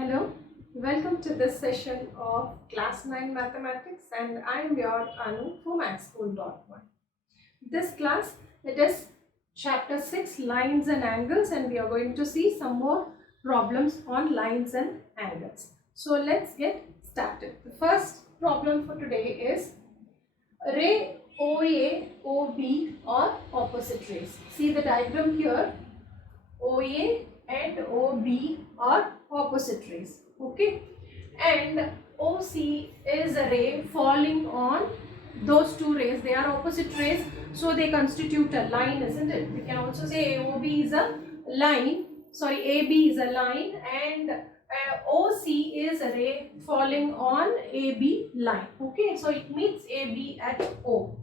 Hello, welcome to this session of Class 9 Mathematics, and I am your Anu from mathschool.1. This class, it is chapter 6 lines and angles, and we are going to see some more problems on lines and angles. So let's get started. The first problem for today is ray OA, OB are opposite rays. See the diagram here. OA and OB are opposite rays. Okay, and OC is a ray falling on those two rays. They are opposite rays, so they constitute a line, isn't it? We can also say AOB is a line. Sorry, AB is a line, and OC is a ray falling on AB line. Okay, so it meets AB at O.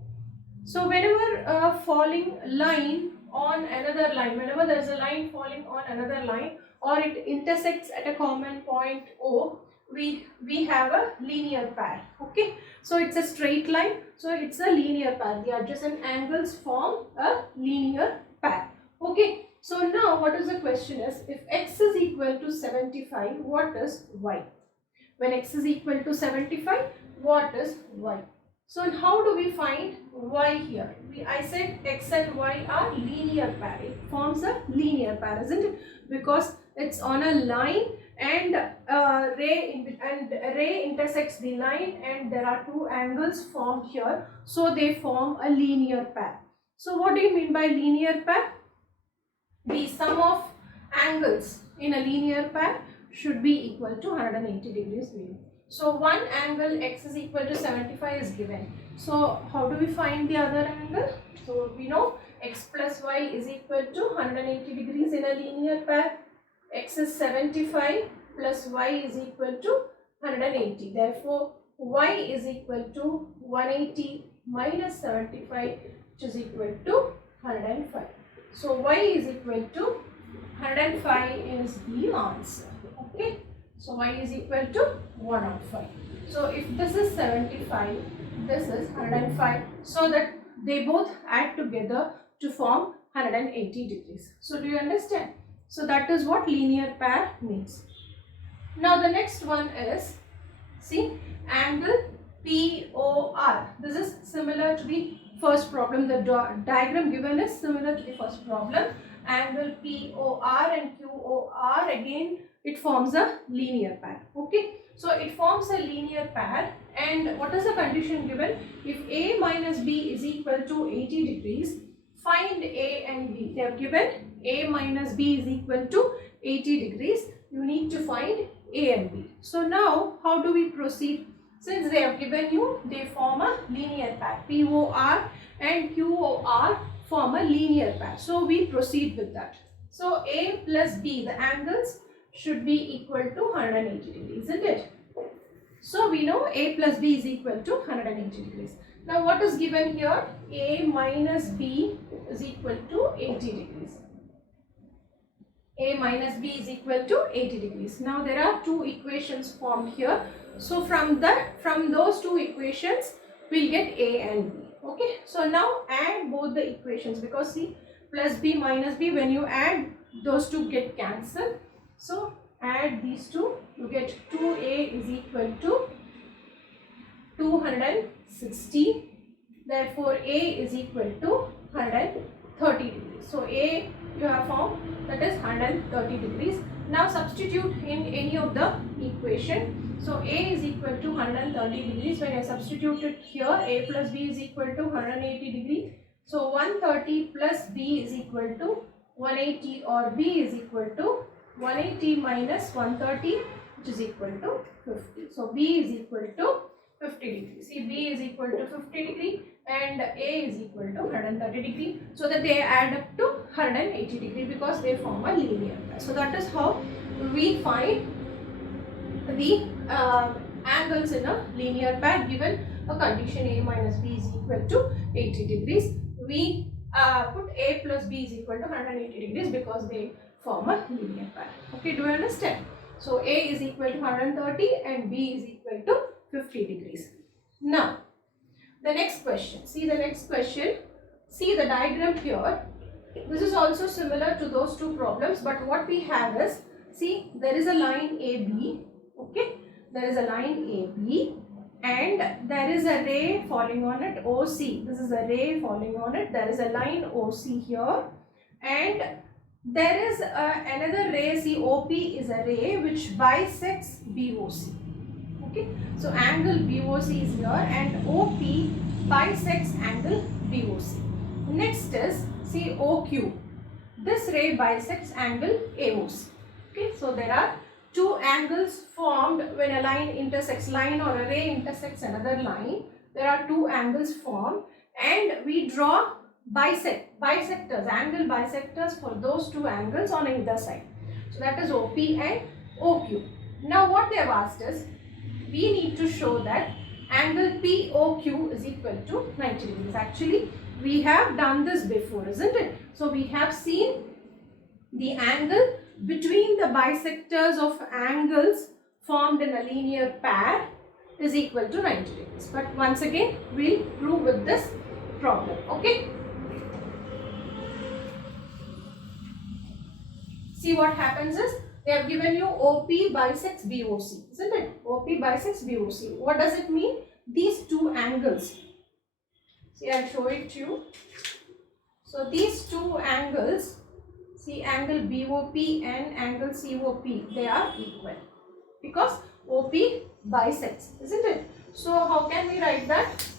So whenever a falling line on another line, whenever there is a line falling on another line or it intersects at a common point O, we have a linear pair. Okay, so it's a straight line, so it's a linear pair. The adjacent angles form a linear pair. Okay, so now what is the question is, if x is equal to 75, what is y? When x is equal to 75, what is y? So how do we find y here? I said x and y are linear pair. It forms a linear pair, isn't it? Because it's on a line and ray intersects the line, and there are two angles formed here, so they form a linear pair. So what do you mean by linear pair? The sum of angles in a linear pair should be equal to 180 degrees below. So one angle x is equal to 75 is given. So how do we find the other angle? So we know x plus y is equal to 180 degrees in a linear pair. X is 75 plus y is equal to 180. Therefore, y is equal to 180 minus 75, which is equal to 105. So y is equal to 105 is the answer. Okay. So y is equal to 105. So if this is 75, this is 105. So that they both add together to form 180 degrees. So do you understand? So that is what linear pair means. Now the next one is, see, angle POR. This is similar to the first problem. The diagram given is similar to the first problem. Angle POR and QOR, again it forms a linear pair. Okay, so it forms a linear pair, and what is the condition given? If A minus B is equal to 80 degrees, find A and B. They have given A minus B is equal to 80 degrees. You need to find A and B. So now how do we proceed? Since they have given you, they form a linear pair. POR and QOR form a linear pair. So we proceed with that. So A plus B, the angles should be equal to 180 degrees, isn't it? So we know A plus B is equal to 180 degrees. Now what is given here? A minus B is equal to 80 degrees. A minus B is equal to 80 degrees. Now there are two equations formed here. So from those two equations, we'll get A and B. Okay. So now add both the equations, because see, plus B minus B, when you add, those two get cancelled. So add these two, you get 2A is equal to 260. Therefore A is equal to 130 degrees. So A you have found, that is 130 degrees. Now substitute in any of the equation. So A is equal to 130 degrees. When I substitute it here, A plus B is equal to 180 degrees. So 130 plus B is equal to 180, or B is equal to 180 minus 130, which is equal to 50. So B is equal to 50 degrees. See, B is equal to 50 degree and A is equal to 130 degree. So that they add up to 180 degree because they form a linear pair. So that is how we find the angles in a linear pair given a condition A minus B is equal to 80 degrees. We put A plus B is equal to 180 degrees because they form a linear pair. Okay, do you understand? So A is equal to 130 and B is equal to 50 degrees. Now the next question. See the next question. See the diagram here. This is also similar to those two problems, but what we have is, See, there is a line AB, okay, there is a line AB and there is a ray falling on it, OC. This is a ray falling on it. There is a line OC here and there is another ray, see OP is a ray which bisects BOC. Okay, so angle BOC is here and OP bisects angle BOC. Next is, see OQ. This ray bisects angle AOC. Okay, so there are two angles formed when a line intersects, line or a ray intersects another line. There are two angles formed and we draw bisectors, angle bisectors for those two angles on either side. So that is OP and OQ. Now what they have asked is, we need to show that angle POQ is equal to 90 degrees. Actually, we have done this before, isn't it? So we have seen the angle between the bisectors of angles formed in a linear pair is equal to 90 degrees. But once again, we'll prove with this problem. Okay. See what happens is, they have given you OP bisects BOC, isn't it? OP bisects BOC. What does it mean? These two angles. See, I'll show it to you. So these two angles, see angle BOP and angle COP, they are equal because OP bisects, isn't it? So how can we write that?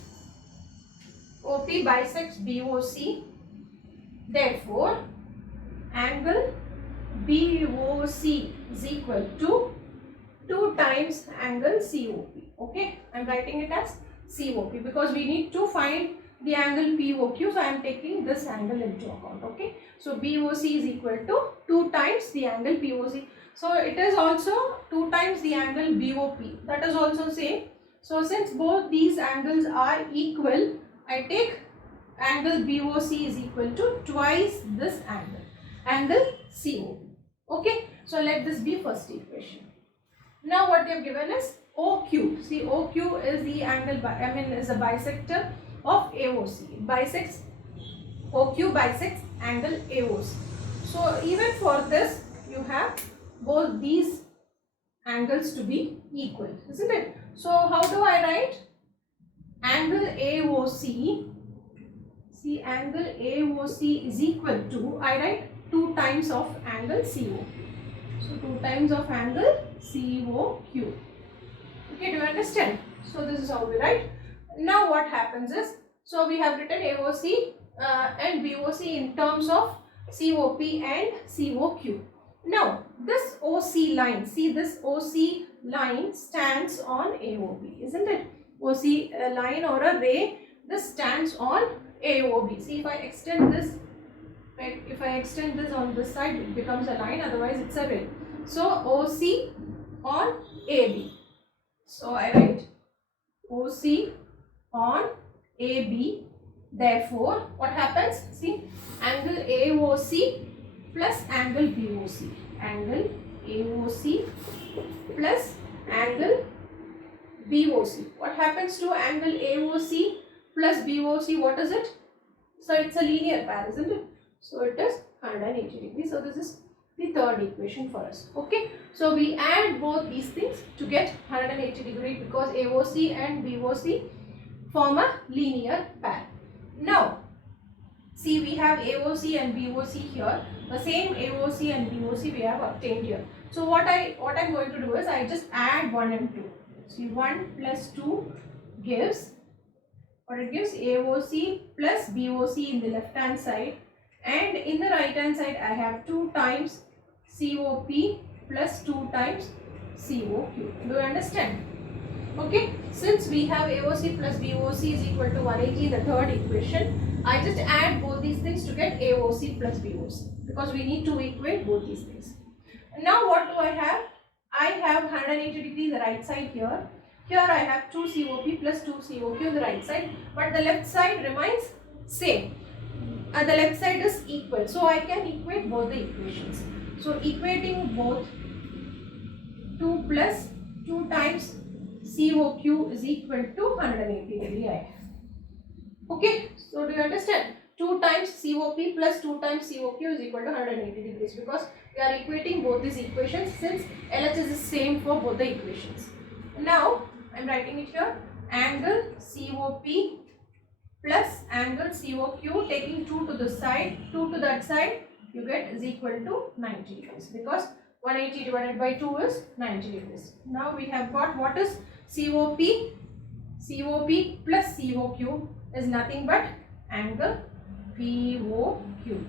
OP bisects BOC. Therefore, angle BOC is equal to 2 times angle COP. Okay, I am writing it as COP because we need to find the angle POQ. So I am taking this angle into account. Okay, so BOC is equal to 2 times the angle POC. So it is also 2 times the angle BOP. That is also same. So since both these angles are equal, I take angle BOC is equal to twice this angle COP. Okay, so let this be first equation. Now what they have given is OQ. See, OQ is the angle, is a bisector of AOC. Bisects, OQ bisects angle AOC. So even for this, you have both these angles to be equal, isn't it? So how do I write? Angle AOC, see angle AOC is equal to, I write 2 times of angle COP. So 2 times of angle COQ. Okay, do you understand? So this is how we write. Now what happens is, so we have written AOC and BOC in terms of COP and COQ. Now this OC line, see this OC line stands on AOB, isn't it? OC line or a ray, this stands on AOB. See, if I extend this on this side, it becomes a line, otherwise it's a ray. So OC on AB. So I write OC on AB. Therefore, what happens? See, angle AOC plus angle BOC. Angle AOC plus angle BOC. What happens to angle AOC plus BOC? What is it? So it's a linear pair, isn't it? So it is 180 degrees. So this is the third equation for us. Okay. So we add both these things to get 180 degree because AOC and BOC form a linear pair. Now, see, we have AOC and BOC here. The same AOC and BOC we have obtained here. So what I'm going to do is I just add 1 and 2. See, 1 plus 2 gives what it gives? AOC plus BOC in the left hand side, and in the right hand side I have 2 times COP plus 2 times COQ. Do you understand? Okay, since we have AOC plus BOC is equal to 180 in the third equation, I just add both these things to get AOC plus BOC because we need to equate both these things. Now what do I have? I have 180 degrees the right side here. Here I have 2 COP plus 2 COQ on the right side, but the left side remains same. The left side is equal, so I can equate both the equations. So equating both, 2 plus 2 times COQ is equal to 180 degree I have. Okay, so do you understand? 2 times COP plus 2 times COQ is equal to 180 degrees because We are equating both these equations since LH is the same for both the equations. Now I am writing it here. Angle COP plus angle COQ, taking 2 to the side, 2 to that side, you get is equal to 90 degrees, because 180 divided by 2 is 90 degrees. Now we have got what is COP. COP plus COQ is nothing but angle POQ,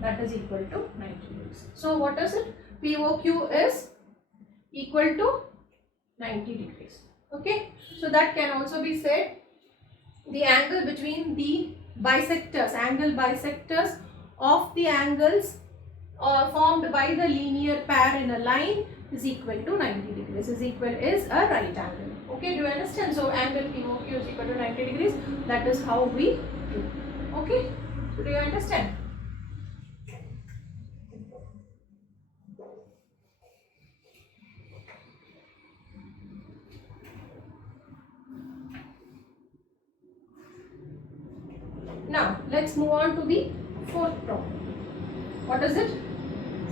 that is equal to 90 degrees. So what is it? POQ is equal to 90 degrees. Okay, so that can also be said the angle between the bisectors, angle bisectors of the angles formed by the linear pair in a line is equal to 90 degrees, is a right angle. Okay, do you understand? So angle POQ is equal to 90 degrees. That is how we do. Okay, so do you understand? Now let's move on to the fourth problem. What is it?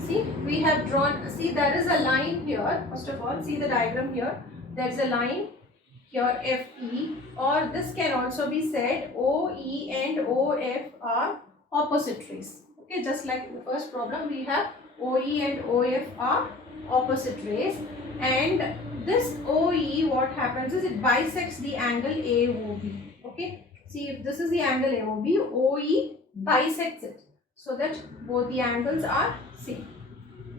See, we have drawn, see there is a line here. First of all, see the diagram here. There is a line here FE, or this can also be said OE and OF are opposite rays. Okay, just like in the first problem we have OE and OF are opposite rays, and this OE, what happens is it bisects the angle AOB. Okay, see if this is the angle AOB, OE bisects it so that both the angles are same.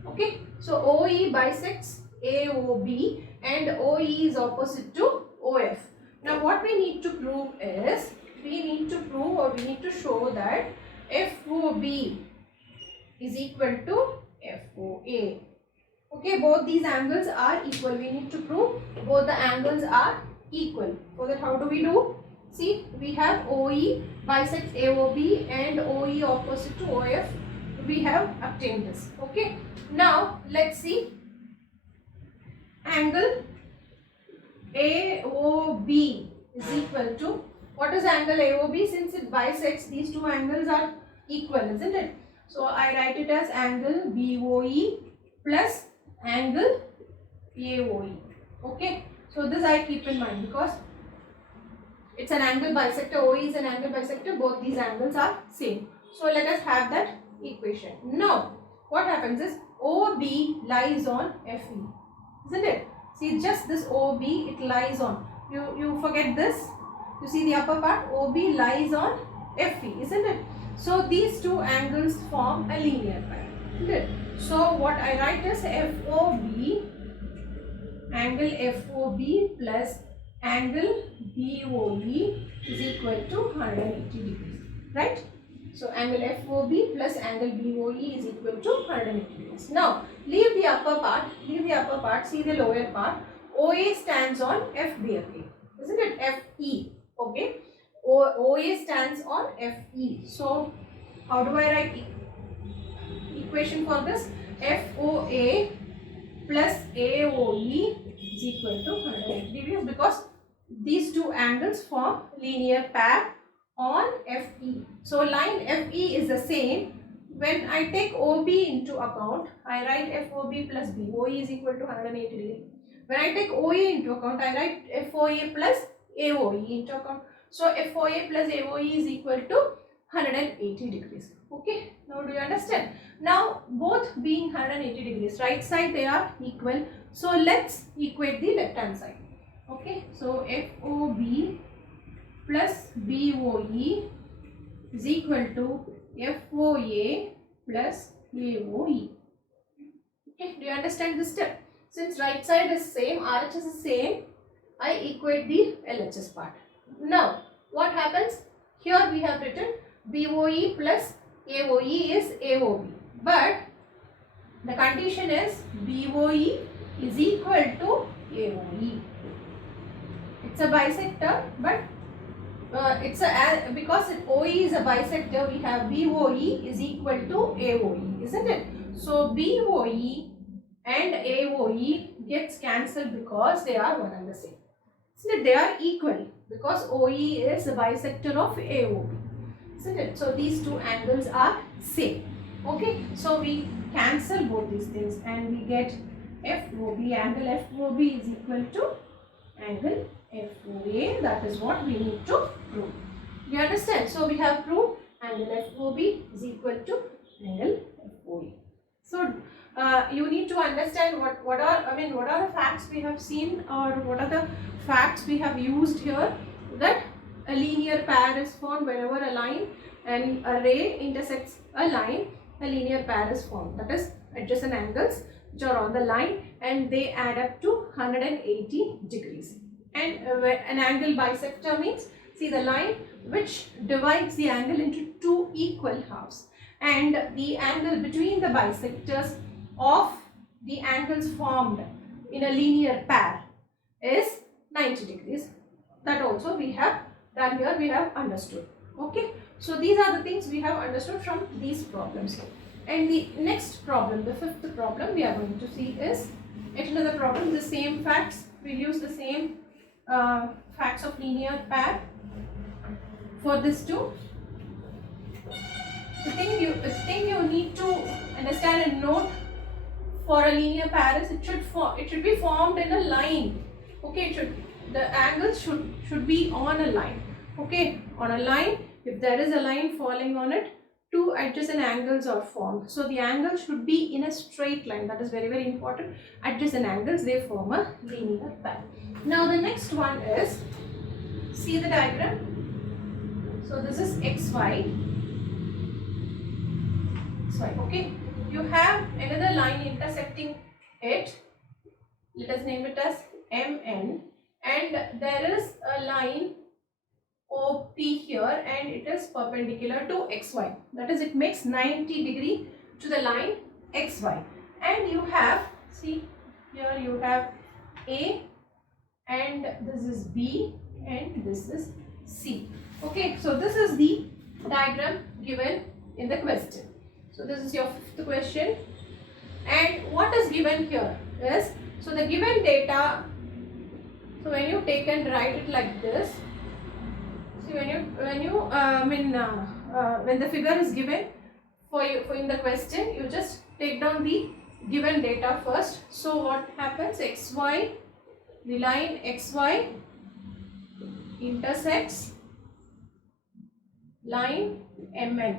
Okay, so OE bisects AOB and OE is opposite to OF. Now what we need to prove is, we need to show that FOB is equal to FOA. Okay, both these angles are equal. We need to prove both the angles are equal. For that, how do we do? See, we have OE bisects AOB and OE opposite to OF. We have obtained this. Okay, now let's see angle AOB is equal to, what is angle AOB? Since it bisects, these two angles are equal, isn't it? So I write it as angle BOE plus angle AOE. Okay, so this I keep in mind because it's an angle bisector. OE is an angle bisector. Both these angles are same. So let us have that equation. Now what happens is OB lies on FE, isn't it? See, just this OB, it lies on, you forget this, you see the upper part, OB lies on FE, isn't it? So these two angles form a linear pair, isn't it? So what I write is FOB, angle FOB plus angle BOE is equal to 180 degrees, right? So angle FOB plus angle BOE is equal to 180 degrees. Now leave the upper part, see the lower part. OA stands on FBFA, isn't it? FE, okay? OA stands on FE. So how do I write equation for this? FOA plus AOE is equal to 180 degrees, because these two angles form linear pair on FE. So line FE is the same. When I take OB into account, I write FOB plus BOE is equal to 180 degrees. When I take OA into account, I write FOA plus AOE into account. So FOA plus AOE is equal to 180 degrees. Okay, now do you understand? Now both being 180 degrees, right side they are equal. So let's equate the left hand side. Okay, so FOB plus BOE is equal to FOA plus AOE. Okay, do you understand this step? Since right side is same, RHS is same, I equate the LHS part. Now what happens? Here we have written BOE plus AOE is AOB, but the condition is BOE is equal to AOE. It's a bisector, but because OE is a bisector, we have BOE is equal to AOE, isn't it? So BOE and AOE gets cancelled because they are one and the same. Isn't it? They are equal because OE is a bisector of AOB, isn't it? So these two angles are same. Okay, so we cancel both these things and we get FOB, angle FOB is equal to angle FOA. That is what we need to prove. You understand? So we have proved angle FOB is equal to angle FOA. So you need to understand what are the facts we have seen, or what are the facts we have used here, that a linear pair is formed whenever a line and a ray intersects a line. A linear pair is formed, that is adjacent angles which are on the line and they add up to 180 degrees. And an angle bisector means, see, the line which divides the angle into two equal halves, and the angle between the bisectors of the angles formed in a linear pair is 90 degrees. That also we have done here, we have understood. Okay, so these are the things we have understood from these problems. And the next problem, the fifth problem we are going to see is yet another problem, the same facts. We use the same facts of linear pair for this too. The thing you need to understand and note for a linear pair is it should be formed in a line. Okay, the angles should be on a line. Okay, on a line, if there is a line falling on it, two adjacent angles are formed. So the angle should be in a straight line. That is very, very important. Adjacent angles, they form a linear pair. Now the next one is, see the diagram. So this is XY. Okay, you have another line intersecting it. Let us name it as MN, and there is a line OP here and it is perpendicular to XY. That is, it makes 90 degree to the line XY. And you have, see here you have A, and this is B, and this is C. Okay, so this is the diagram given in the question. So this is your fifth question, and what is given here is, so the given data, so when you take and write it like this, see when the figure is given for in the question, you just take down the given data first. So what happens, XY, the line XY intersects line MN,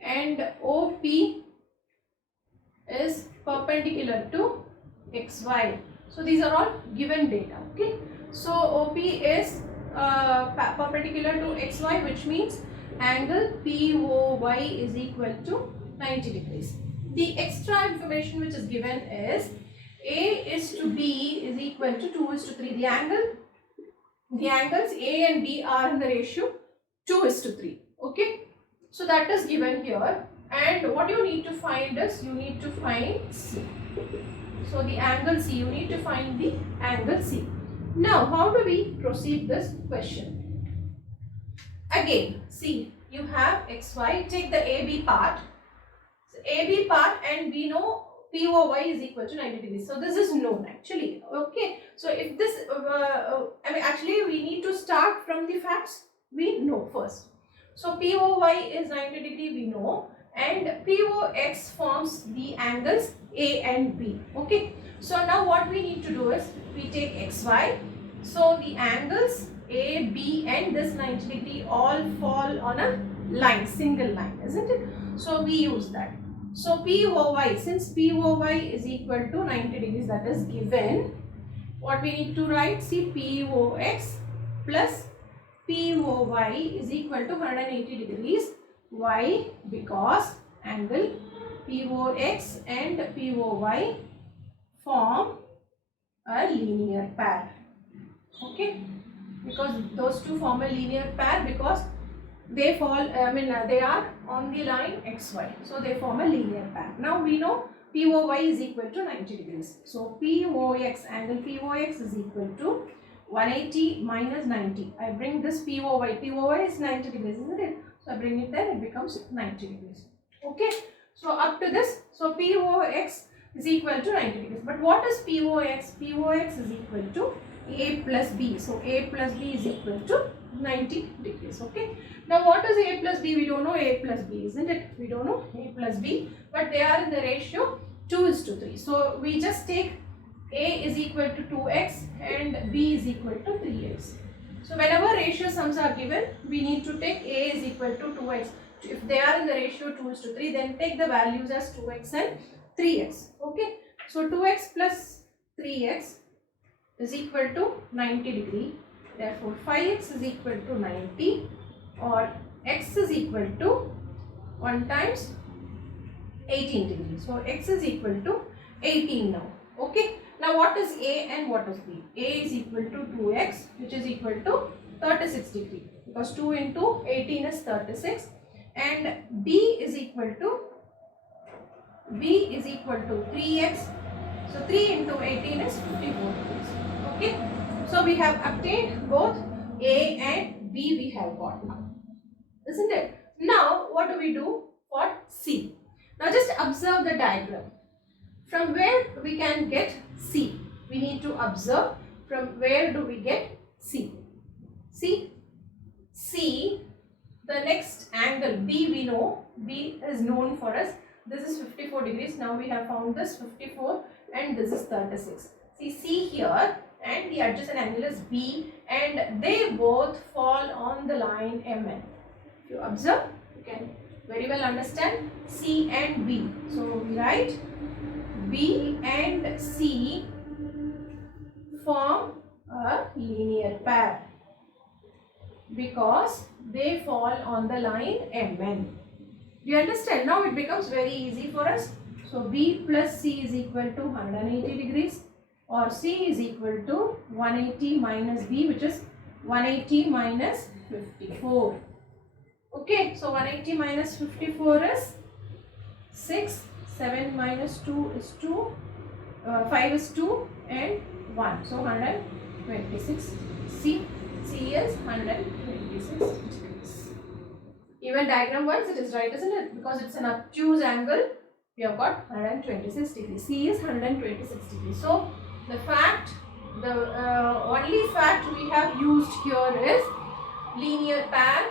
and OP is perpendicular to XY. So these are all given data. Okay, so OP is perpendicular to XY, which means angle POY is equal to 90 degrees. The extra information which is given is A is to B is equal to 2 is to 3. The angles A and B are in the ratio 2 is to 3. Okay, so that is given here, and what you need to find is, you need to find C. So the angle C, you need to find the angle C. Now how do we proceed this question? Again, see, you have XY, take the AB part. So AB part, and we know POY is equal to 90 degrees. So this is known actually. Okay, so if this, actually we need to start from the facts we know first. So POY is 90 degree, we know, and POX forms the angles A and B. Okay, so now what we need to do is, we take XY, so the angles A, B and this 90 degree all fall on a line, single line, isn't it? So we use that. So POY, since POY is equal to 90 degrees, that is given, what we need to write, see, POX plus POY is equal to 180 degrees. Why? Because angle POX and POY form a linear pair. Okay, because those two form a linear pair because they fall, they are on the line XY, so they form a linear pair. Now we know POY is equal to 90 degrees. So POX, angle POX is equal to 180 minus 90. I bring this POY. POY is 90 degrees, isn't it? So I bring it there, it becomes 90 degrees. Okay, so up to this, so POX is equal to 90 degrees. But what is POX? POX is equal to A plus B. So A plus B is equal to 90 degrees. Okay. Now what is A plus B? We don't know A plus B, isn't it? We don't know A plus B, but they are in the ratio 2:3. So we just take A is equal to 2x and B is equal to 3x. So whenever ratio sums are given, we need to take A is equal to 2x. If they are in the ratio 2:3, then take the values as 2x and 3x. Okay. So 2x plus 3x is equal to 90 degree. Therefore 5x is equal to 90, or x is equal to 1 times 18 degrees. So x is equal to 18 now. Okay. Now what is A and what is B? A is equal to 2x, which is equal to 36 degree, because 2 into 18 is 36, and B is equal to 3x. So 3 into 18 is 54 degrees. Okay. So we have obtained both A and B we have got now, isn't it? Now what do we do for C? Now just observe the diagram. From where we can get C? We need to observe from where do we get C. See, C, the next angle B, we know, B is known for us. This is 54 degrees. Now we have found this 54 and this is 36. See, C here, and the adjacent angle is B, and they both fall on the line MN. If you observe, you can very well understand C and B. So we write B and C form a linear pair because they fall on the line MN. Do you understand? Now it becomes very easy for us. So B plus C is equal to 180 degrees, or C is equal to 180 minus B, which is 180 minus 54. Okay, so 180 minus 54 is 6, 7 minus 2 is 2, 5 is 2 and 1. So 126. C is 126 degrees. Even diagram wise it is right, isn't it? Because it's an obtuse angle, we have got 126 degrees. C is 126 degrees. So the only fact we have used here is linear pair.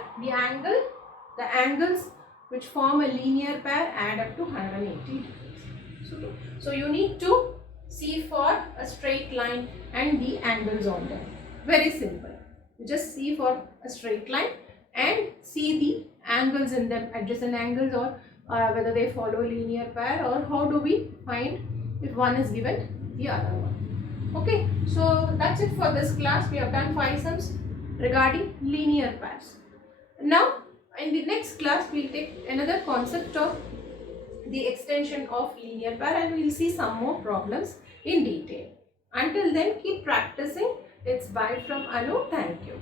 The angles which form a linear pair add up to 180 degrees. So you need to see for a straight line and the angles on them. Very simple. You just see for a straight line and see the angles in them, adjacent angles, or whether they follow linear pair, or how do we find if one is given the other one. Okay, so that's it for this class. We have done 5 sums regarding linear pairs. Now in the next class we will take another concept of the extension of linear pair, and we will see some more problems in detail. Until then, keep practicing. It's bye from Anu. Thank you.